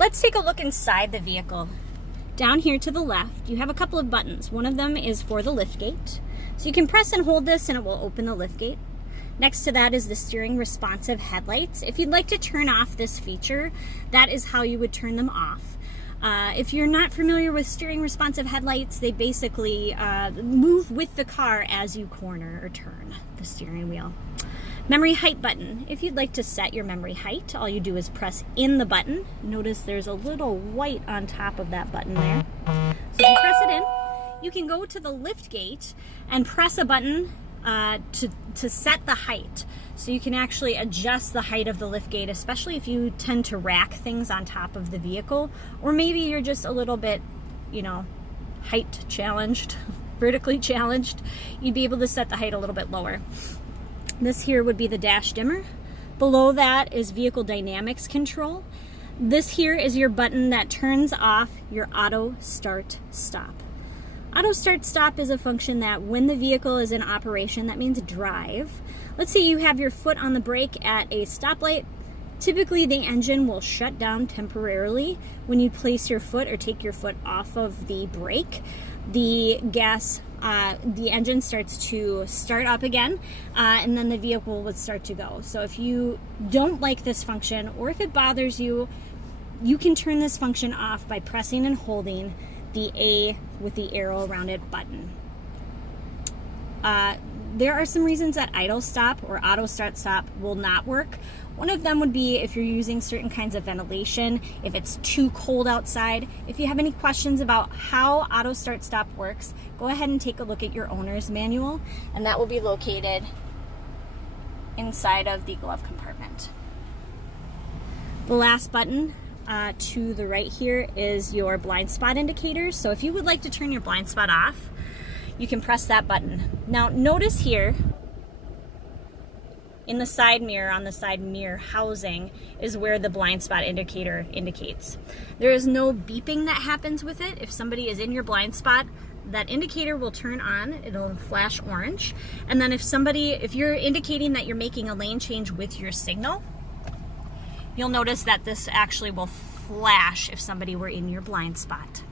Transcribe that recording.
Let's take a look inside the vehicle. Down here to the left, you have a couple of buttons. One of them is for the liftgate. So you can press and hold this and it will open the liftgate. Next to that is the steering responsive headlights. If you'd like to turn off this feature, that is how you would turn them off. If you're not familiar with steering responsive headlights, they basically move with the car as you corner or turn the steering wheel. Memory height button. If you'd like to set your memory height, all you do is press in the button. Notice there's a little white on top of that button there. So if you press it in, you can go to the lift gate and press a button to set the height. So you can actually adjust the height of the lift gate, especially if you tend to rack things on top of the vehicle, or maybe you're just a little bit, height challenged, vertically challenged. You'd be able to set the height a little bit lower. This here would be the dash dimmer. Below that is vehicle dynamics control. This here is your button that turns off your auto start stop. Auto start stop is a function that when the vehicle is in operation, that means drive. Let's say you have your foot on the brake at a stoplight. Typically the engine will shut down temporarily when you place your foot or take your foot off of the brake. The engine starts to start up again, and then the vehicle would start to go. So if you don't like this function, or if it bothers you, you can turn this function off by pressing and holding the A with the arrow around it button. There are some reasons that idle stop or auto start stop will not work. One of them would be if you're using certain kinds of ventilation, if it's too cold outside. If you have any questions about how auto start stop works, go ahead and take a look at your owner's manual, and that will be located inside of the glove compartment. The last button to the right here is your blind spot indicator. So if you would like to turn your blind spot off, you can press that button. Now notice here in the side mirror, on the side mirror housing, is where the blind spot indicator indicates. There is no beeping that happens with it. If somebody is in your blind spot, that indicator will turn on, it'll flash orange. And then if you're indicating that you're making a lane change with your signal, you'll notice that this actually will flash if somebody were in your blind spot.